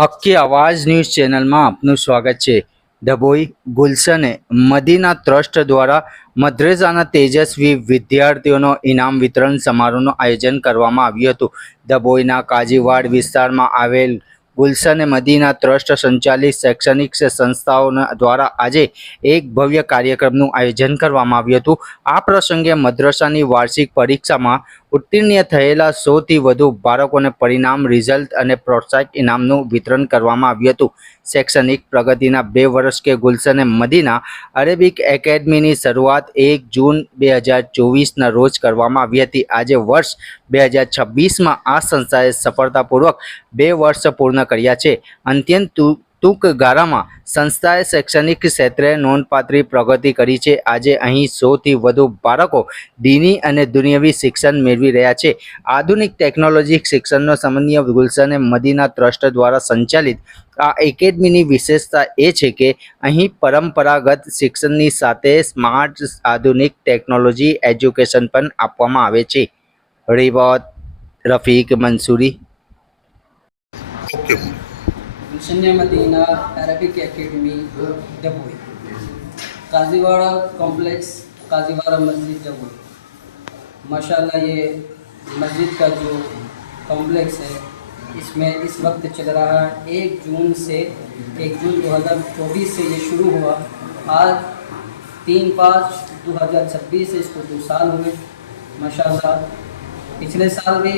હક્કી આવાજ ન્યૂઝ ચેનલમાં આપનું સ્વાગત છે। ડભોઈ ગુલશને મદીના ટ્રસ્ટ દ્વારા મદ્રેસાના તેજસ્વી વિદ્યાર્થીઓનો ઇનામ વિતરણ સમારોહનું આયોજન કરવામાં આવ્યું હતું। ડભોઈના કાજીવાડ વિસ્તારમાં આવેલ ગુલશને મદીના ટ્રસ્ટ સંચાલિત શૈક્ષણિક સંસ્થાઓ દ્વારા આજે એક ભવ્ય કાર્યક્રમનું આયોજન કરવામાં આવ્યું હતું। આ પ્રસંગે મદ્રસાની વાર્ષિક પરીક્ષામાં ઉત્તીર્ણ થયેલા 100થી વધુ બાળકોને પરિણામ, રિઝલ્ટ અને પ્રોત્સાહક ઇનામનું વિતરણ કરવામાં આવ્યું હતું। શૈક્ષણિક પ્રગતિના 2 વર્ષ કે ગુલશને મદીના અરેબિક એકેડમીની શરૂઆત 1 જૂન 2024ના રોજ કરવામાં આવી હતી। આજે વર્ષ 2026માં આ સંસ્થાએ સફળતાપૂર્વક 2 વર્ષ પૂર્ણ કર્યા છે। અત્યંત ટૂંક ગાળામાં સંસ્થાએ શૈક્ષણિક ક્ષેત્રે નોંધપાત્ર પ્રગતિ કરી છે। આજે અહીં 100થી વધુ બાળકો દીની અને દુનિયાવી શિક્ષણ મેળવી રહ્યા છે। આધુનિક ટેકનોલોજી શિક્ષણનો સમન્વય ગુલશને મદીના ટ્રસ્ટ દ્વારા સંચાલિત આ એકેડમીની વિશેષતા એ છે કે અહીં પરંપરાગત શિક્ષણની સાથે સ્માર્ટ આધુનિક ટેકનોલોજી એજ્યુકેશન પણ આપવામાં આવે છે। Report Rafiq Mansuri. Gulshan Madina Arabic academy Dabhoi, Kajiwada complex, Kajiwada मस्जिद डभोई। माशाल्लाह ये मस्जिद का जो कॉम्प्लेक्स है इसमें इस वक्त चल रहा है 1 जून 2024 से ये शुरू हुआ। आज 3/5/2026 से इसको 2 साल हुए। माशाल्लाह पिछले साल भी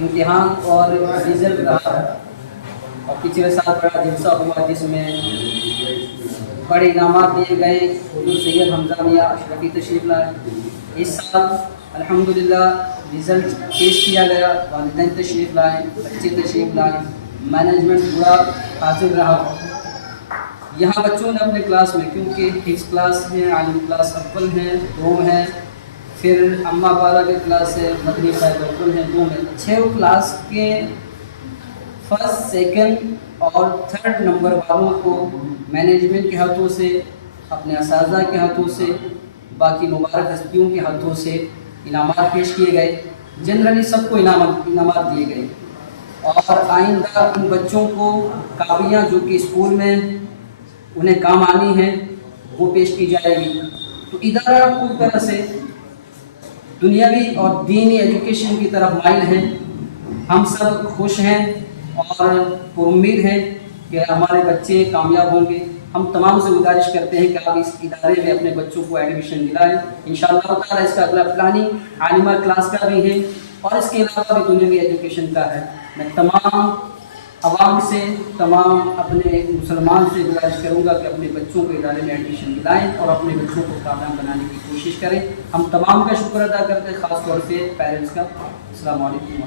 इम्तिहान और रिज़ल्ट रहा और पिछले साल बड़ा जलसा हुआ जिसमें बड़े इनामात दिए गए। हुजूर सैयद हमजा मियां अशरफी तशरीफ़ लाए। इस साल अल्हम्दुलिल्लाह रिज़ल्ट पेश किया गया, वालिदैन तशरीफ़ लाए, बच्चे तशरीफ़ लाए, मैनेजमेंट पूरा हाजिर रहा। यहाँ बच्चों ने अपने क्लास में, क्योंकि हिफ्ज़ क्लास हैं, आलिम क्लास अव्वल हैं, 2 हैं, फिर अम्मा बाला के क्लास है, मदनी साहब अव्वल हैं, 2 में 6 क्लास के फर्स्ट, सेकंड और थर्ड नंबर वालों को मैनेजमेंट के हाथों से, अपने असातिज़ा के हाथों से, बाकी मुबारक हस्तियों के हाथों से इनामात पेश किए गए। जनरली सबको इनामात दिए गए और आइंदा उन बच्चों को कापियाँ जो कि स्कूल में उन्हें काम आनी हैं वो पेश की जाएगी। तो इदारा पूरी तरह से दुनियावी और दीनी एजुकेशन की तरफ माइल हैं। हम सब खुश हैं और उम्मीद है कि हमारे बच्चे कामयाब होंगे। हम तमाम से गुजारिश करते हैं कि आप इस इदारे में अपने बच्चों को एडमिशन दिलाएं। इंशाअल्लाह ताला इसका अगला प्लानिंग आलिमा क्लास का भी है और इसके अलावा भी दुनियावी एजुकेशन का है। मैं तमाम आवाम से, तमाम अपने मुसलमान से गुजारिश करूँगा कि अपने बच्चों को इदारे में एडमिशन दिलाएं और अपने बच्चों को कामयाब बनाने की कोशिश करें। हम तमाम का शुक्र अदा करते हैं, ख़ास तौर से पेरेंट्स का। अस्सलाम वालेकुम।